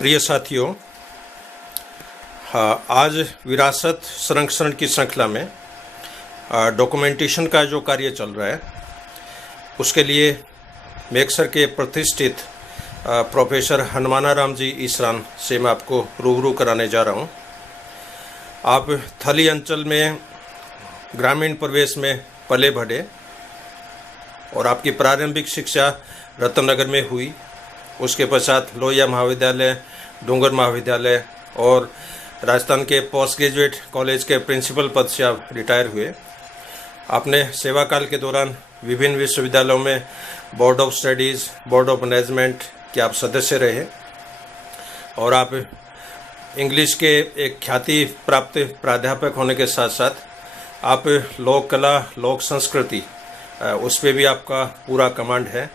प्रिय साथियों, हाँ, आज विरासत संरक्षण की श्रृंखला में डॉक्यूमेंटेशन का जो कार्य चल रहा है उसके लिए मेक्सर के प्रतिष्ठित प्रोफेसर हनुमानाराम जी ईसरान से मैं आपको रूबरू कराने जा रहा हूँ। आप थली अंचल में ग्रामीण प्रवेश में पले बढ़े और आपकी प्रारंभिक शिक्षा रतननगर में हुई। उसके पश्चात लोहिया महाविद्यालय, डूंगर महाविद्यालय और राजस्थान के पोस्ट ग्रेजुएट कॉलेज के प्रिंसिपल पद से आप रिटायर हुए। आपने सेवा काल के दौरान विभिन्न विश्वविद्यालयों में board of studies, board of management के आप सदस्य रहे और आप इंग्लिश के एक ख्याति प्राप्त प्राध्यापक होने के साथ साथ आप लोक कला, लोक संस्कृति उस पर भी आपका पूरा कमांड है,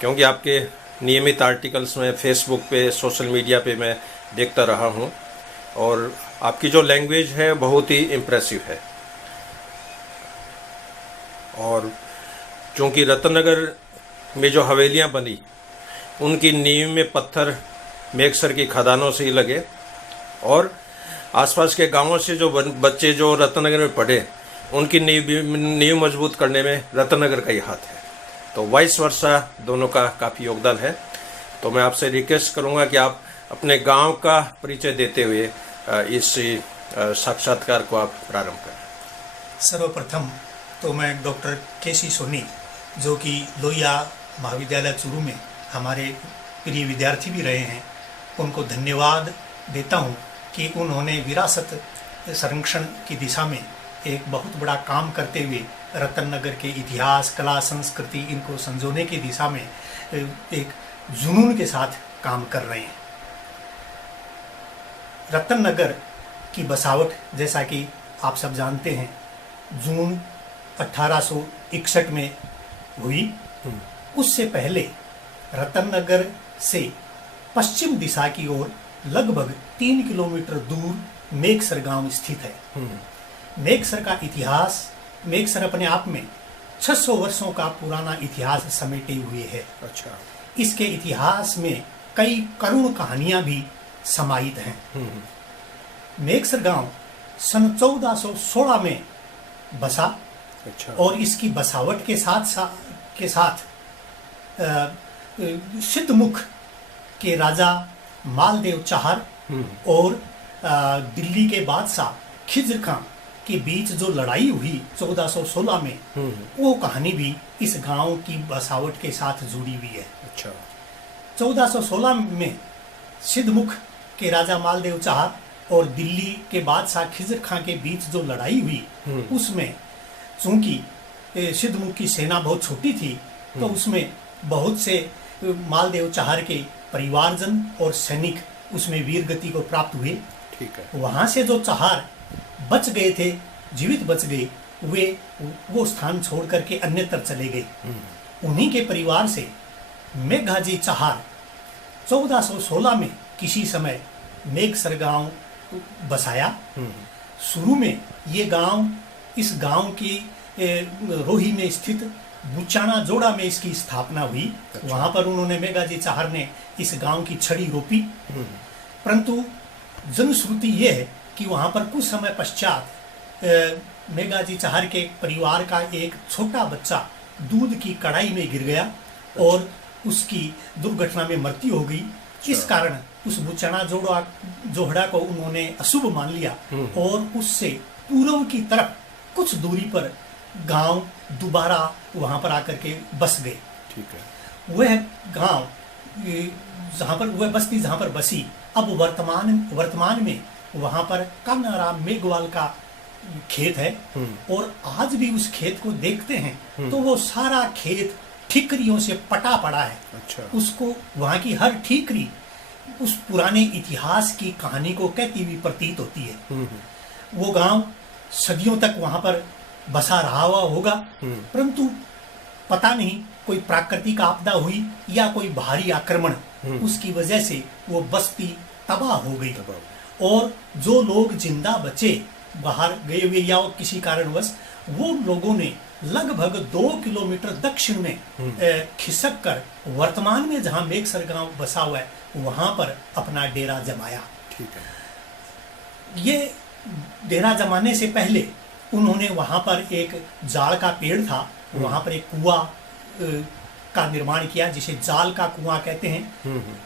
क्योंकि आपके नियमित आर्टिकल्स में फेसबुक पे, सोशल मीडिया पे मैं देखता रहा हूँ और आपकी जो लैंग्वेज है बहुत ही इम्प्रेसिव है। और चूँकि रतननगर में जो हवेलियाँ बनी उनकी नींव में पत्थर मेक्सर की खदानों से ही लगे और आसपास के गांवों से जो बच्चे जो रतननगर में पढ़े उनकी नींव मजबूत करने में रतननगर का ही हाथ है। तो वाइस वर्सा दोनों का काफ़ी योगदान है। तो मैं आपसे रिक्वेस्ट करूंगा कि आप अपने गांव का परिचय देते हुए इस साक्षात्कार को आप प्रारंभ करें। सर्वप्रथम तो मैं डॉक्टर केसी सोनी, जो कि लोहिया महाविद्यालय चूरू में हमारे प्रिय विद्यार्थी भी रहे हैं, उनको धन्यवाद देता हूं कि उन्होंने विरासत संरक्षण की दिशा में एक बहुत बड़ा काम करते हुए रतननगर के इतिहास, कला, संस्कृति इनको संजोने की दिशा में एक जुनून के साथ काम कर रहे हैं। रतननगर की बसावट, जैसा कि आप सब जानते हैं, जून 1861 में हुई। उससे पहले रतननगर से पश्चिम दिशा की ओर लगभग 3 किलोमीटर दूर मेक्सर गांव स्थित है। मेक्सर का इतिहास, मेक्सर अपने आप में 600 वर्षों का पुराना इतिहास समेटे हुए है। अच्छा। इसके इतिहास में कई करुण कहानियां भी समाहित हैं। मेक्सर गांव सन 1416 में बसा। अच्छा। और इसकी बसावट के साथ सिद्धमुख के राजा मालदेव चाहर और दिल्ली के बादशाह खिज्र खां के बीच जो लड़ाई हुई 1416 में, वो कहानी भी इस गांव की बसावट के साथ जुड़ी हुई है। अच्छा। 1416 में सिद्धमुख के राजा मालदेव चाहर और दिल्ली के बादशाह खिज्र खां के बीच जो लड़ाई हुई, उसमें चूंकि सिद्धमुख की सेना बहुत छोटी थी, तो उसमें बहुत से मालदेव चाहर के परिवारजन और सैनिक उसमें वीर गति को प्राप्त हुए। ठीक है। वहां से जो चाहर बच गए थे, जीवित बच गए, वे वो स्थान छोड़ करके अन्यत्र चले गए। उन्हीं के परिवार से मेघाजी चाहर 1416 में किसी समय मेघसर गांव बसाया। शुरू में ये गांव, इस गांव की रोही में स्थित बुचाना जोड़ा में इसकी स्थापना हुई। अच्छा। वहां पर उन्होंने, मेघाजी चाहर ने इस गांव की छड़ी रोपी, परंतु जनश्रुति ये है कि वहां पर कुछ समय पश्चात मेघाजी चाहर के परिवार का एक छोटा बच्चा दूध की कड़ाई में गिर गया। अच्छा। और उसकी दुर्घटना में मृत्यु हो गई। अच्छा। इस कारण उस बुचाना जोहड़ा को उन्होंने अशुभ मान लिया और उससे पूर्व की तरफ कुछ दूरी पर गांव दोबारा वहां पर आकर के बस गए। ठीक है। वह गांव जहां पर वह बस्ती जहां पर बसी, अब वर्तमान में वहां पर कान्हाराम मेघवाल का खेत है और आज भी उस खेत को देखते हैं तो वो सारा खेत ठीकरियों से पटा पड़ा है। अच्छा। उसको, वहां की हर ठीकरी उस पुराने इतिहास की कहानी को कहती हुई प्रतीत होती है। वो गांव सदियों तक वहां पर बसा रहा हुआ होगा, परंतु पता नहीं कोई प्राकृतिक आपदा हुई या कोई भारी आक्रमण, उसकी वजह से वो बस्ती तबाह हो गई। और जो लोग जिंदा बचे, बाहर गए हुए या किसी कारणवश, वो लोगों ने लगभग 2 किलोमीटर दक्षिण में खिसक कर वर्तमान में जहां मेघसर गांव बसा हुआ है वहां पर अपना डेरा जमाया। ठीक है। ये डेरा जमाने से पहले उन्होंने वहां पर एक जाल का पेड़ था, वहां पर एक कुआं का निर्माण किया जिसे जाल का कुआं कहते हैं।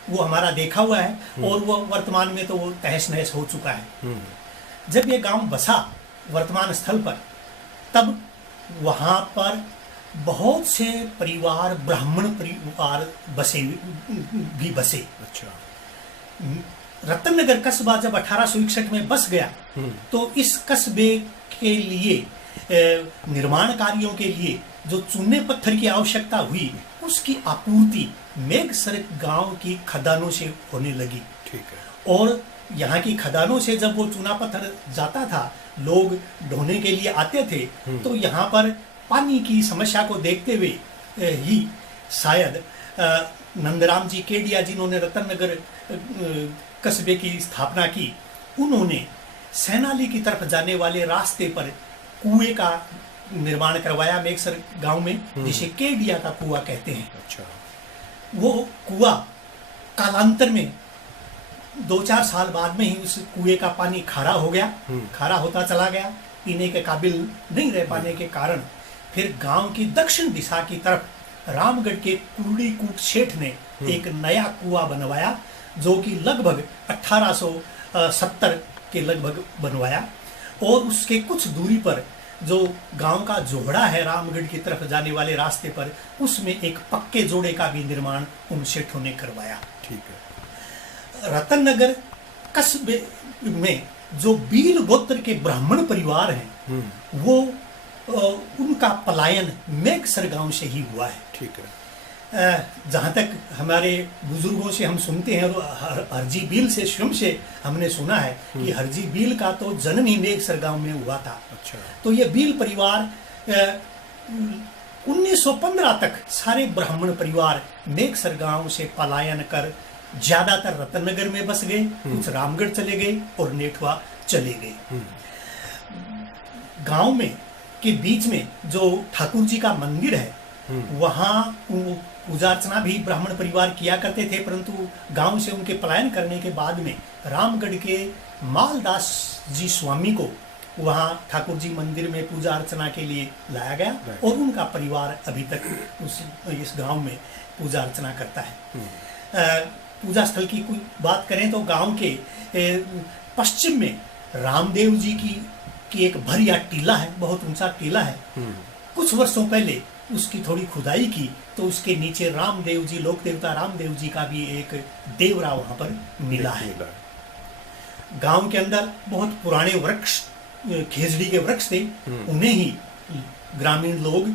वो हमारा देखा हुआ है और वो वर्तमान में तो वो तहस नहस हो चुका है। जब ये गांव बसा वर्तमान स्थल पर, तब वहां पर बहुत से परिवार, ब्राह्मण परिवार भी बसे। अच्छा। रतननगर कस्बा जब 1861 में बस गया तो इस कस्बे के लिए निर्माण कार्यों के लिए जो चूने पत्थर की आवश्यकता हुई उसकी आपूर्ति मेघसर गांव की खदानों से होने लगी। ठीक है। और यहाँ की खदानों से जब वो चूना पत्थर जाता था, लोग ढोने के लिए आते थे, तो यहाँ पर पानी की समस्या को देखते हुए ही शायद नंदराम जी केडिया जिन्होंने रतननगर कस्बे की स्थापना की, उन्होंने सैनाली की तरफ जाने वाले रास्ते पर कुएं का निर्माण करवाया मेघसर गांव में, जिसे केडिया का कुआं कहते हैं। अच्छा। वो कुआं कालांतर में 2-4 साल बाद में ही उस कुएं का पानी खारा हो गया, खारा होता चला गया, पीने के काबिल नहीं रह पाने के कारण फिर गांव की दक्षिण दिशा की तरफ रामगढ़ के कुर्डी कूट सेठ ने एक नया कुआं बनवाया, जो कि लगभग 1870 के लगभग बनवाया। और उसके कुछ दूरी पर जो गांव का जोड़ा है रामगढ़ की तरफ जाने वाले रास्ते पर, उसमें एक पक्के जोड़े का भी निर्माण उन सेठों ने करवाया। ठीक है। रतननगर कस्बे में जो बील गोत्र के ब्राह्मण परिवार हैं, वो उनका पलायन मेघसर गांव से ही हुआ है। ठीक है। जहाँ तक हमारे बुजुर्गों से हम सुनते हैं, हरजी बील से स्वयं से हमने सुना है कि हरजी बील का तो जन्म ही मेघसर गांव में हुआ था। अच्छा। तो ये बील परिवार 1915 तक सारे ब्राह्मण परिवार मेघसर गांव से पलायन कर ज्यादातर रतननगर में बस गए, कुछ रामगढ़ चले गए और नेठवा चले गए। गांव में के बीच में जो ठाकुर जी का मंदिर है, वहाँ पूजा अर्चना भी ब्राह्मण परिवार किया करते थे, परंतु गांव से उनके पलायन करने के बाद में रामगढ़ के मालदास जी स्वामी को वहाँ ठाकुर जी मंदिर में पूजा अर्चना के लिए लाया गया और उनका परिवार अभी तक इस गांव में पूजा अर्चना करता है। पूजा स्थल की कोई बात करें तो गांव के पश्चिम में रामदेव जी की एक भरिया टीला है, बहुत ऊंचा टीला है। कुछ वर्षों पहले उसकी थोड़ी खुदाई की तो उसके नीचे रामदेव जी, लोक देवता रामदेव जी का भी एक देवरा वहां पर मिला है। गांव के अंदर बहुत पुराने वृक्ष, खेजड़ी के वृक्ष थे, उन्हें ही ग्रामीण लोग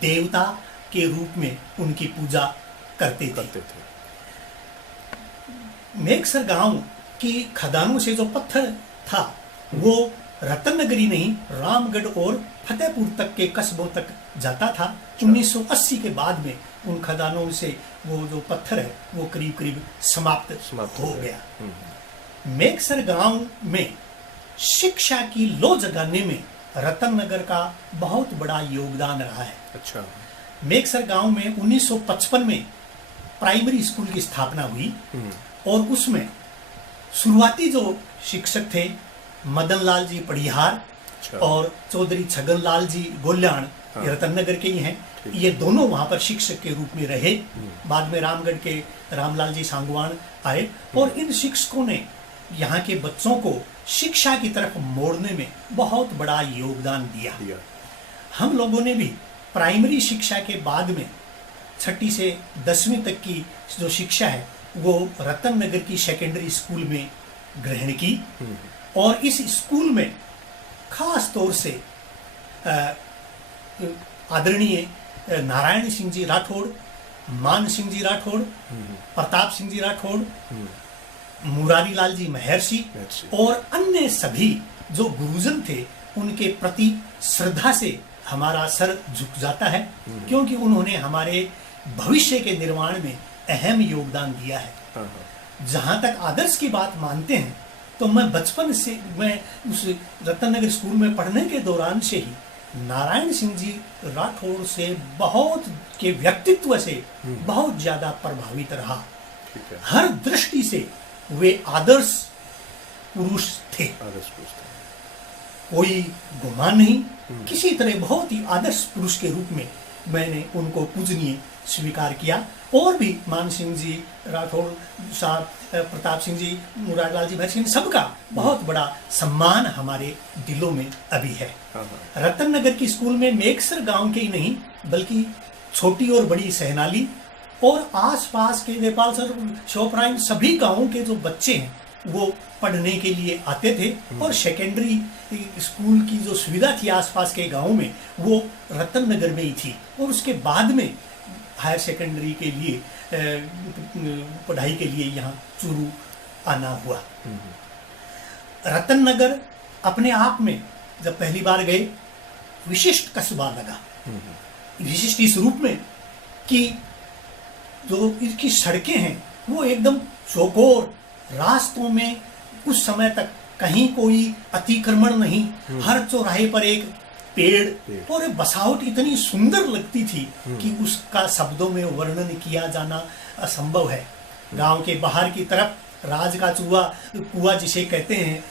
देवता के रूप में उनकी पूजा करते थे। मेघसर गांव की खदानों से जो पत्थर था वो रतननगरी नहीं, रामगढ़ और फतेहपुर तक के कस्बों तक जाता था। 1980 के बाद में उन खदानों से वो जो पत्थर है वो करीब करीब समाप्त हो गया। मेघसर गांव में शिक्षा की लो जगाने में रतननगर का बहुत बड़ा योगदान रहा है। अच्छा। मेघसर गांव में 1955 में प्राइमरी स्कूल की स्थापना हुई और उसमें शुरुआती जो शिक्षक थे मदन लाल जी पड़िहार। अच्छा। और चौधरी छगन लाल जी गोल्याण, ये रतननगर के ही हैं। ये दोनों वहां पर शिक्षक के रूप में रहे। बाद में रामगढ़ के रामलाल जी सांगवान आए और इन शिक्षकों ने यहाँ के बच्चों को शिक्षा की तरफ मोड़ने में बहुत बड़ा योगदान दिया। हम लोगों ने भी प्राइमरी शिक्षा के बाद में 6ठी से 10वीं तक की जो शिक्षा है वो रतननगर की सेकेंडरी स्कूल में ग्रहण की। और इस स्कूल में खास तौर से आदरणीय नारायण सिंह जी राठौड़, मान सिंह जी राठौड़, प्रताप सिंह जी राठौड़, मुरारी लाल जी महर्षि और अन्य सभी जो गुरुजन थे, उनके प्रति श्रद्धा से हमारा सर झुक जाता है, क्योंकि उन्होंने हमारे भविष्य के निर्माण में अहम योगदान दिया है। जहाँ तक आदर्श की बात मानते हैं तो मैं बचपन से, मैं उस रतननगर स्कूल में पढ़ने के दौरान से ही नारायण सिंह जी राठौड़ से बहुत के व्यक्तित्व से बहुत ज्यादा प्रभावित रहा। ठीक है। हर दृष्टि से वे आदर्श पुरुष थे, आदर्श पुरुष थे। कोई गुमान नहीं, किसी तरह बहुत ही आदर्श पुरुष के रूप में मैंने उनको पूजनीय स्वीकार किया। और भी मान सिंह जी राठौड़ साहब, प्रताप सिंह जी, मुरारलाल जी, भैर सिंह, सबका बहुत बड़ा सम्मान हमारे दिलों में अभी है। रतन नगर की स्कूल में मेघसर गांव के ही नहीं बल्कि छोटी और बड़ी सहनाली और आसपास के नेपालसर, शोपराइन, सभी गांवों के जो बच्चे हैं वो पढ़ने के लिए आते थे। और सेकेंडरी स्कूल की जो सुविधा थी आसपास के गांवों में वो रतन नगर में ही थी। और उसके बाद में हायर सेकेंडरी के लिए पढ़ाई के लिए यहाँ चूरू आना हुआ। रतन नगर अपने आप में जब पहली बार गए विशिष्ट कस्बा लगा। विशिष्ट इस रूप में कि जो इसकी सड़कें हैं वो एकदम चौकोर, रास्तों में उस समय तक कहीं कोई अतिक्रमण नहीं, हर चौराहे पर एक पेड़ और बसावट इतनी सुंदर लगती थी कि उसका शब्दों में वर्णन किया जाना असंभव है। गांव के बाहर की तरफ राज का कुआं जिसे कहते हैं,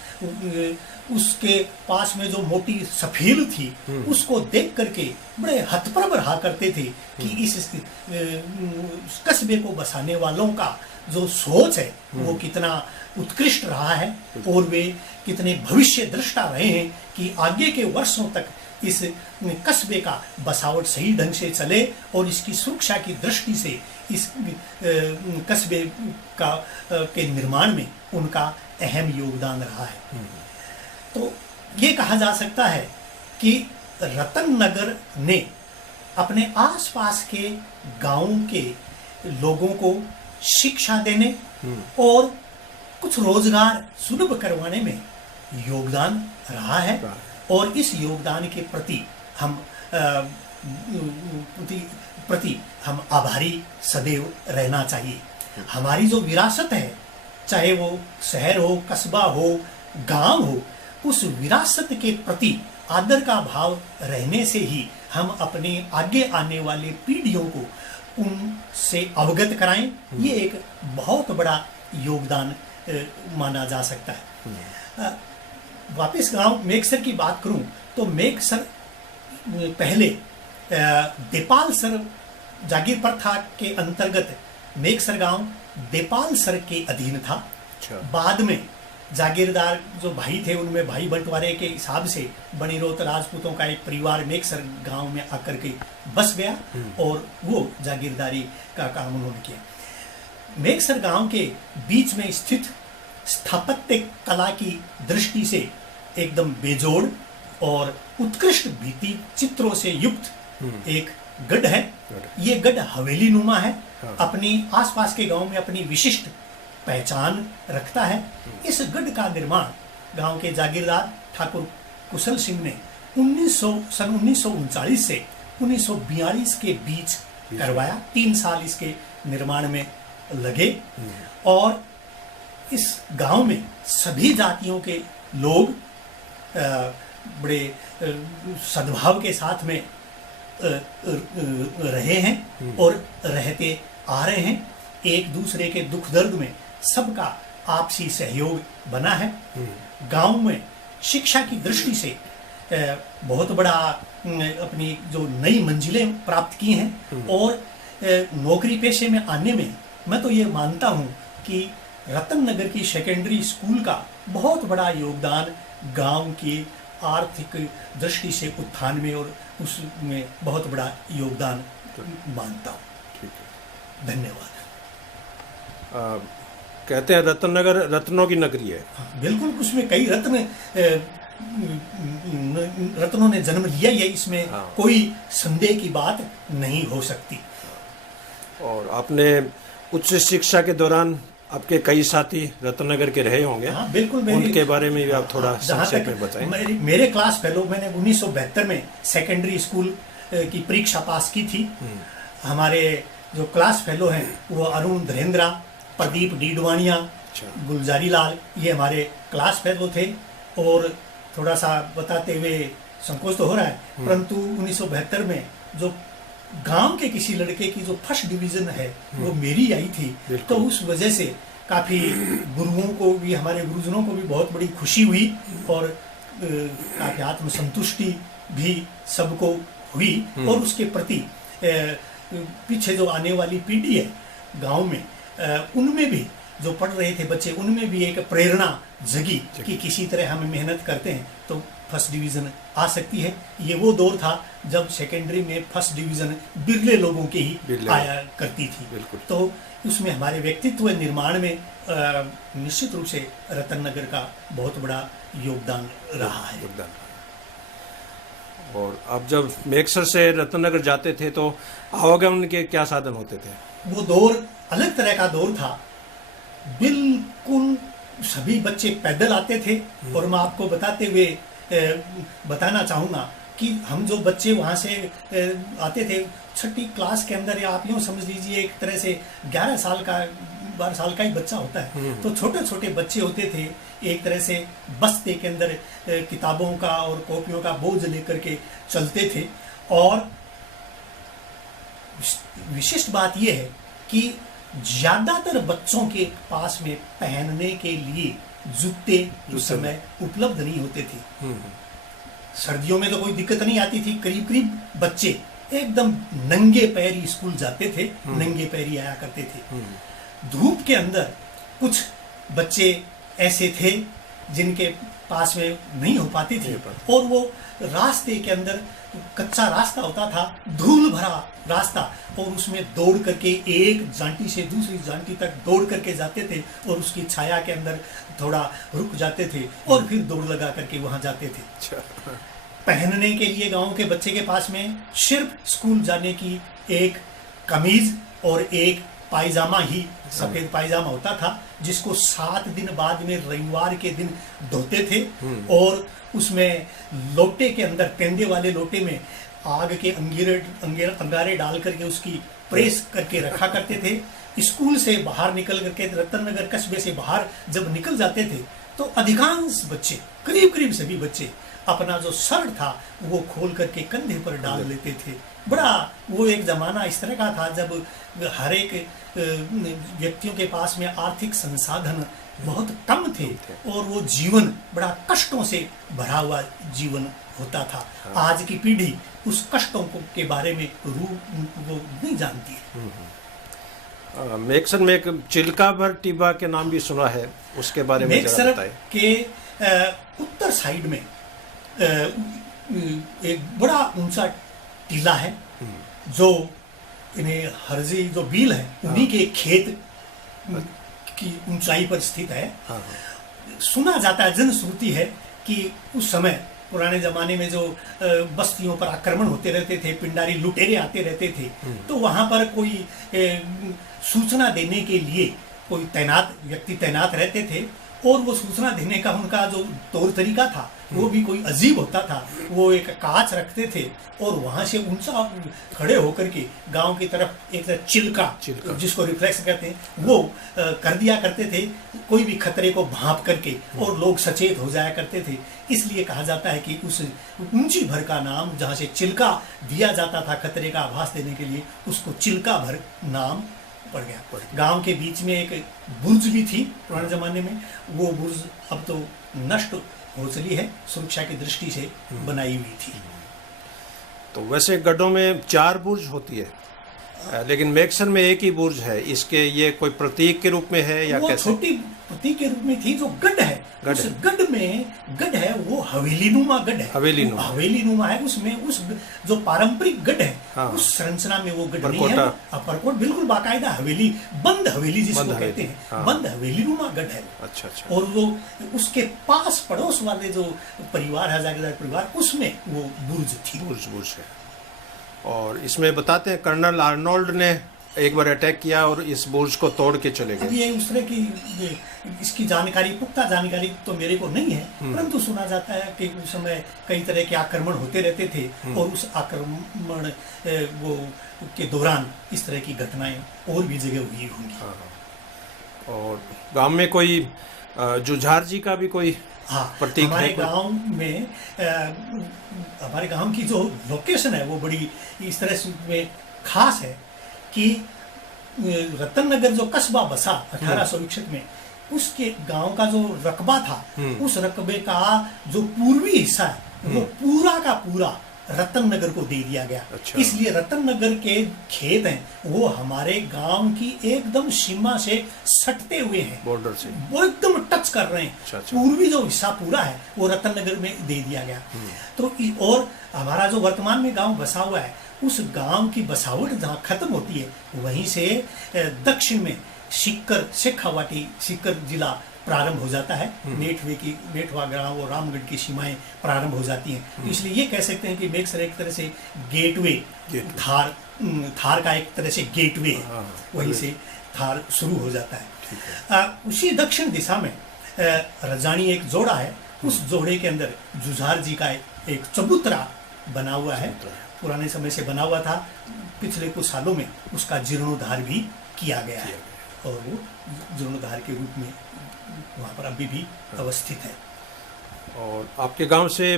उसके पास में जो मोटी सफील थी उसको देख करके बड़े हतप्रभ रहा करते थे कि इस कस्बे को बसाने वालों का जो सोच है वो कितना उत्कृष्ट रहा है और वे कितने भविष्य दृष्टा रहे हैं कि आगे के वर्षों तक इस कस्बे का बसावट सही ढंग से चले और इसकी सुरक्षा की दृष्टि से इस कस्बे का के निर्माण में उनका अहम योगदान रहा है। तो ये कहा जा सकता है कि रतन नगर ने अपने आसपास के गांवों के लोगों को शिक्षा देने और कुछ रोजगार सुलभ करवाने में योगदान रहा है। और इस योगदान के प्रति हम आभारी सदैव रहना चाहिए। हमारी जो विरासत है, चाहे वो शहर हो, कस्बा हो, गांव हो, उस विरासत के प्रति आदर का भाव रहने से ही हम अपने आगे आने वाले पीढ़ियों को उनसे अवगत कराएं। ये एक बहुत बड़ा योगदान माना जा सकता है। वापस गांव मेघसर की बात करूं तो मेघसर पहले देपालसर जागीर प्रथा के अंतर्गत मेघसर गांव देपालसर के अधीन था। बाद में जागीरदार जो भाई थे उनमें भाई बंटवारे के हिसाब से बनीरोत राजपूतों का एक परिवार मेघसर गांव में आकर के बस गया और वो जागीरदारी का काम उन्होंने किया। मेघसर गांव के बीच में स्थित स्थापत्य कला की दृष्टि से एकदम बेजोड़ और उत्कृष्ट भित्ति चित्रों से युक्त एक गढ़ है। ये गढ़ हवेली नुमा है। अपनी आसपास के गांव में अपनी विशिष्ट पहचान रखता है। इस गढ़ का निर्माण गांव के जागीरदार ठाकुर कुशल सिंह ने सन 1939 से 1942 के बीच करवाया। 3 साल इसके निर्माण में लगे और इस गांव में सभी जातियों के लोग बड़े सद्भाव के साथ में रहे हैं और रहते आ रहे हैं। एक दूसरे के दुख दर्द में सबका आपसी सहयोग बना है। गांव में शिक्षा की दृष्टि से बहुत बड़ा अपनी जो नई मंजिलें प्राप्त की हैं और नौकरी पेशे में आने में मैं तो ये मानता हूँ कि रतन नगर की सेकेंडरी स्कूल का बहुत बड़ा योगदान गांव की आर्थिक दृष्टि से उत्थान में और उसमें बहुत बड़ा योगदान मानता हूँ। धन्यवाद। कहते हैं रतन नगर रत्नों की नगरी है। बिल्कुल, उसमें कई रत्नों ने जन्म लिया है, इसमें कोई संदेह की बात नहीं हो सकती। और आपने उच्च शिक्षा के दौरान आपके कई साथी रत्ननगर के रहे होंगे। हाँ, बिल्कुल। उनके बारे में भी आप थोड़ा संक्षेप में बताएं। मेरे क्लास फेलो, मैंने 1972 में सेकेंडरी स्कूल की परीक्षा पास की थी। हमारे जो क्लास फेलो हैं वो अरुण धरेंद्रा, प्रदीप डीडवानिया, गुलजारी लाल, ये हमारे क्लास फेलो थे। और थोड़ा सा बताते हुए संकोच तो हो रहा है, परंतु 1972 में जो गांव के किसी लड़के की जो फर्स्ट डिवीजन है वो मेरी आई थी, तो उस वजह से काफ़ी गुरुओं को भी, हमारे गुरुजनों को भी बहुत बड़ी खुशी हुई और काफ़ी आत्मसंतुष्टि भी सबको हुई। और उसके प्रति पीछे जो आने वाली पीढ़ी है गांव में, उनमें भी जो पढ़ रहे थे बच्चे, उनमें भी एक प्रेरणा जगी कि किसी तरह हम मेहनत करते हैं तो फर्स्ट डिवीज़न आ सकती है। ये वो दौर था जब सेकेंडरी में फर्स्ट डिवीज़न बिरले लोगों के ही आया करती थी। तो उसमें हमारे व्यक्तित्व निर्माण में निश्चित रूप से रतन नगर का बहुत बड़ा योगदान रहा है। और अब जब मेक्सर से रतन नगर जाते थे तो आवागमन के क्या साधन होते थे? वो दौर अलग तरह का दौर था। बिल्कुल सभी बच्चे पैदल आते थे। और मैं आपको बताना चाहूँगा कि हम जो बच्चे वहाँ से आते थे, छठी क्लास के अंदर, या आप यूँ समझ लीजिए एक तरह से 11 साल का 12 साल का ही बच्चा होता है, तो छोटे छोटे बच्चे होते थे। एक तरह से बस्ते के अंदर किताबों का और कॉपियों का बोझ लेकर के चलते थे। और विशिष्ट बात यह है कि ज़्यादातर बच्चों के पास में पहनने के लिए जूते उस समय उपलब्ध नहीं होते थे। सर्दियों में तो कोई दिक्कत नहीं आती थी, करीब करीब बच्चे एकदम नंगे पैर ही स्कूल जाते थे, नंगे पैर ही आया करते थे। धूप के अंदर कुछ बच्चे ऐसे थे जिनके पास में नहीं हो पाती थी, और वो रास्ते के अंदर कच्चा रास्ता होता था, धूल भरा रास्ता, और उसमें दौड़ करके एक जांटी से दूसरी जांटी तक दौड़ करके जाते थे, और उसकी छाया के अंदर थोड़ा रुक जाते थे और फिर दौड़ लगा करके वहां जाते थे। पहनने के लिए गांव के बच्चे के पास में सिर्फ स्कूल जाने की एक कमीज और एक पायजामा ही, सफेद पायजामा होता था, जिसको 7 दिन बाद में रविवार के दिन धोते थे। और उसमें लोटे के अंदर, पेंदे वाले लोटे में आग के अंगारे डाल करके उसकी प्रेस करके रखा करते थे। स्कूल से बाहर निकल करके, रतन नगर कस्बे से बाहर जब निकल जाते थे, तो अधिकांश बच्चे, करीब करीब सभी बच्चे, अपना जो शर्ट था वो खोल करके कंधे पर डाल लेते थे। बड़ा वो एक ज़माना इस तरह का था जब हर एक व्यक्तियों के पास में आर्थिक संसाधन बहुत कम थे, और वो जीवन बड़ा कष्टों से भरा हुआ जीवन होता था। आज की पीढ़ी उस कष्टों के बारे में वो नहीं जानती है। मेक्सर में एक चिल्का भर टिब्बा के नाम भी सुना है, उसके बारे में जरा बताएं। के उत्तर साइड में एक बड़ा ऊंचा टीला है, जो इन्हें हरजी जो बील है उन्हीं के खेत की ऊंचाई पर स्थित है। सुना जाता है, जनश्रुति है कि उस समय पुराने जमाने में जो बस्तियों पर आक्रमण होते रहते थे, पिंडारी लुटेरे आते रहते थे, तो वहां पर कोई सूचना देने के लिए कोई व्यक्ति तैनात रहते थे, और वो सूचना देने का उनका जो तौर तरीका था वो भी कोई अजीब होता था। वो एक कांच रखते थे और वहां से ऊंचा खड़े होकर के गांव की तरफ एक चिल्का, जिसको रिफ्लेक्स कहते हैं, वो कर दिया करते थे, कोई भी खतरे को भांप करके, और लोग सचेत हो जाया करते थे। इसलिए कहा जाता है कि उस ऊंची भर का नाम, जहाँ से चिल्का दिया जाता था खतरे का आभास देने के लिए, उसको चिल्का भर नाम पड़ गया। गांव के बीच में एक बुर्ज भी थी पुराने जमाने में, वो बुर्ज अब तो नष्ट हो चली है, सुरक्षा की दृष्टि से बनाई हुई थी। तो वैसे गड्ढों में 4 बुर्ज होती है, लेकिन मेक्सर में एक ही बुर्ज है। इसके ये कोई प्रतीक के रूप में है या वो कैसे? छोटी प्रतीक के रूप में थी। जो गढ़ है, उस गढ़ में गढ़ है, वो हवेलीनुमा गढ़ है, हवेलीनुमा है। उसमें उस जो पारंपरिक गढ़ है, उस संरचना में वो गढ़ नहीं है। परकोट बिल्कुल बाकायदा हवेली, बंद हवेली जिसको कहते हैं, बंद हवेलीनुमा गढ़ है। अच्छा। और वो उसके पास पड़ोस वाले जो परिवार है, जागीरदार परिवार, उसमें वो बुर्ज थी। बुर्ज है। और इसमें बताते हैं कर्नल आर्नोल्ड ने एक बार अटैक किया और इस बुर्ज को तोड़ के चले गए। ये उस तरह की इसकी जानकारी, पुख्ता जानकारी तो मेरे को नहीं है, परंतु सुना जाता है कि उस समय कई तरह के आक्रमण होते रहते थे, और उस आक्रमण वो के दौरान इस तरह की घटनाएं और भी जगह हुई होंगी। और गांव में कोई जुझार जी का भी कोई हाँ, प्रतीक हमारे है कोई? गांव में हमारे गांव की जो लोकेशन है वो बड़ी इस तरह से में खास है कि रतन नगर जो कस्बा बसा 1861 में, उसके गांव का जो रकबा था, उस रकबे का जो पूर्वी हिस्सा है वो पूरा का पूरा रतन नगर को दे दिया गया। अच्छा। इसलिए रतन नगर के खेत हैं वो हमारे गांव की एकदम सीमा से सटते हुए हैं, बॉर्डर से वो एकदम टच कर रहे हैं। अच्छा। पूर्वी जो हिस्सा पूरा है वो रतन नगर में दे दिया गया। तो और हमारा जो वर्तमान में गांव बसा हुआ है, उस गांव की बसावट जहाँ खत्म होती है वहीं से दक्षिण में सीकर शेखावाटी सीकर जिला प्रारंभ हो जाता है। नेठवा गांव और रामगढ़ की सीमाएं प्रारंभ हो जाती हैं। तो इसलिए ये कह सकते हैं कि मेक्सर एक तरह से गेटवे थार का एक तरह से गेटवे है। वहीं से थार शुरू हो जाता है। उसी दक्षिण दिशा में रजानी एक जोड़ा है, उस जोड़े के अंदर जुझार जी का एक चबूतरा बना हुआ है। पुराने समय से बना हुआ था, पिछले कुछ सालों में उसका जीर्णोद्धार भी किया गया है और वो जीर्णोद्धार के रूप में वहाँ पर अभी भी अवस्थित है। और आपके गांव से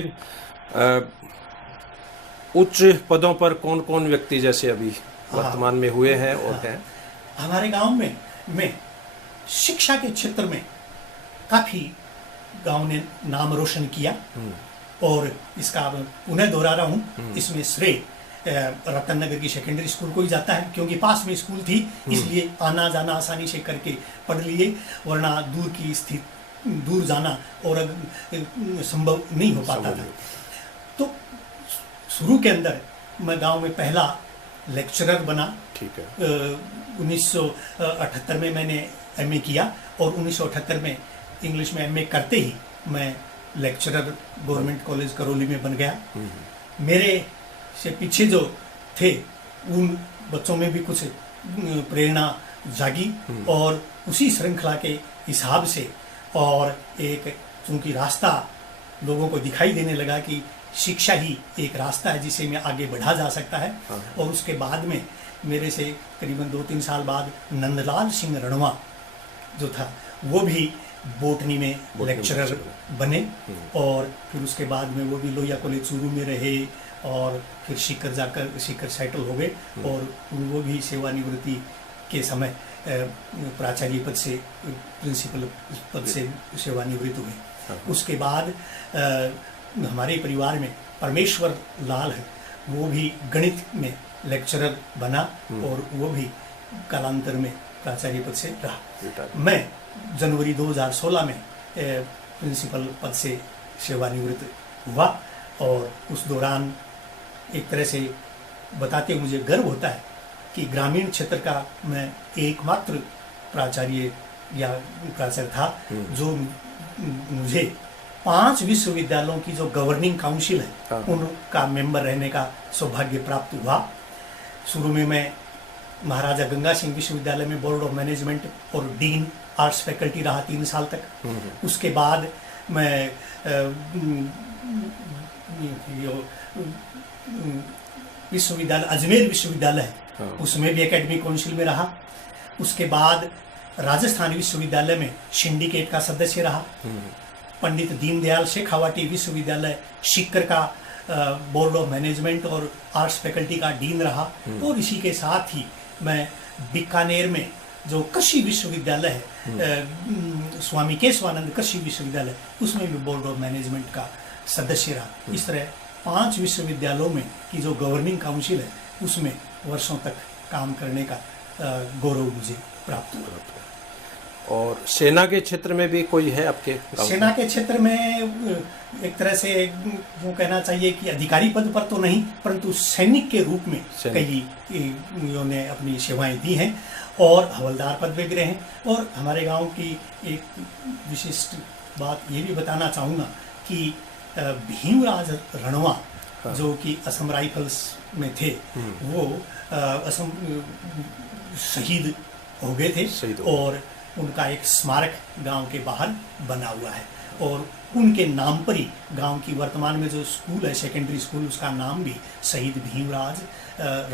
उच्च पदों पर कौन कौन व्यक्ति जैसे अभी वर्तमान में हुए हैं और हैं? हमारे गांव में शिक्षा के क्षेत्र में काफी गांव ने नाम रोशन किया और इसका पुनः दोहरा रहा हूँ, इसमें श्रेय रतन नगर की सेकेंडरी स्कूल को ही जाता है, क्योंकि पास में स्कूल थी, इसलिए आना जाना आसानी से करके पढ़ लिए, वरना दूर जाना और संभव नहीं हो पाता था। तो शुरू के अंदर मैं गांव में पहला लेक्चरर बना। ठीक है। 1978 में मैंने एमए किया और 1978 में इंग्लिश में एमए करते ही मैं लेक्चरर गवर्नमेंट कॉलेज करौली में बन गया। मेरे से पीछे जो थे उन बच्चों में भी कुछ प्रेरणा जागी और उसी श्रृंखला के हिसाब से और एक चूंकि रास्ता लोगों को दिखाई देने लगा कि शिक्षा ही एक रास्ता है जिसे में आगे बढ़ा जा सकता है। और उसके बाद में मेरे से करीबन 2-3 साल बाद नंदलाल सिंह रणवा जो था वो भी बोटनी में लेक्चरर बने और फिर उसके बाद में वो भी लोहिया कॉलेज चूरू में रहे और फिर सीकर सेटल हो गए और वो भी सेवानिवृत्ति के समय प्राचार्य पद से प्रिंसिपल पद से सेवानिवृत्त हुए। उसके बाद हमारे परिवार में परमेश्वर लाल है, वो भी गणित में लेक्चरर बना और वो भी कालांतर में प्राचार्य पद से रहा। मैं जनवरी 2016 में प्रिंसिपल पद से सेवानिवृत्त हुआ और उस दौरान एक तरह से बताते मुझे गर्व होता है कि ग्रामीण क्षेत्र का मैं एकमात्र प्राचार्य था जो मुझे 5 विश्वविद्यालयों की जो गवर्निंग काउंसिल है उनका मेंबर रहने का सौभाग्य प्राप्त हुआ। शुरू में मैं महाराजा गंगा सिंह विश्वविद्यालय में बोर्ड ऑफ मैनेजमेंट और डीन आर्ट्स फैकल्टी रहा 3 साल तक। उसके बाद मैं विश्वविद्यालय अजमेर विश्वविद्यालय है उसमें भी एकेडमिक काउंसिल में रहा। उसके बाद राजस्थान विश्वविद्यालय में सिंडिकेट का सदस्य रहा। पंडित दीनदयाल शेखावाटी विश्वविद्यालय सीकर का बोर्ड ऑफ मैनेजमेंट और आर्ट्स फैकल्टी का डीन रहा। और इसी के साथ ही मैं बीकानेर में जो कृषि विश्वविद्यालय है स्वामी केशवानंद कृषि विश्वविद्यालय उसमें भी बोर्ड ऑफ मैनेजमेंट का सदस्य रहा। इस तरह 5 विश्वविद्यालयों में की जो गवर्निंग काउंसिल है उसमें वर्षों तक काम करने का गौरव मुझे प्राप्त हुआ। और सेना के क्षेत्र में भी कोई है आपके? सेना के क्षेत्र में एक तरह से वो कहना चाहिए कि अधिकारी पद पर तो नहीं परंतु सैनिक के रूप में कई ने अपनी सेवाएं दी हैं और हवलदार पद भी रहे हैं। और हमारे गांव की एक विशिष्ट बात ये भी बताना चाहूँगा कि भीमराज रणवा जो कि असम राइफल्स में थे वो असम शहीद हो गए थे और उनका एक स्मारक गांव के बाहर बना हुआ है और उनके नाम पर ही गांव की वर्तमान में जो स्कूल है सेकेंडरी स्कूल उसका नाम भी शहीद भीमराज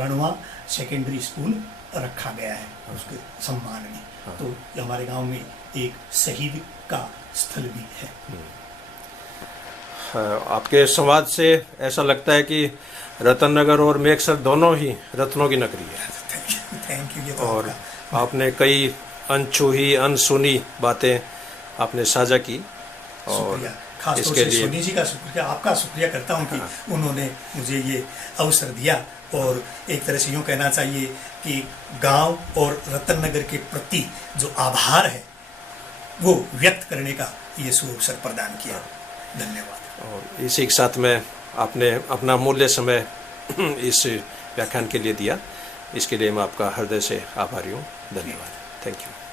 रणवा सेकेंडरी स्कूल रखा गया है उसके सम्मान में। तो ये हमारे गांव में एक शहीद का स्थल भी है। आपके संवाद से ऐसा लगता है कि रतन नगर और मेघसर दोनों ही रत्नों की नगरी है। Thank you. ये तो और आपका आपने कई अनछुई अनसुनी बातें आपने साझा की और शुक्रिया, खास तौर इसके से लिए सोनी जी का शुक्रिया, आपका शुक्रिया करता हूँ कि उन्होंने मुझे ये अवसर दिया। और एक तरह से यूँ कहना चाहिए कि गांव और रतन नगर के प्रति जो आभार है वो व्यक्त करने का ये सुअवसर प्रदान किया। धन्यवाद। और इसी के साथ में आपने अपना मूल्य समय इस व्याख्यान के लिए दिया, इसके लिए मैं आपका हृदय से आभारी हूँ। धन्यवाद। Thank you.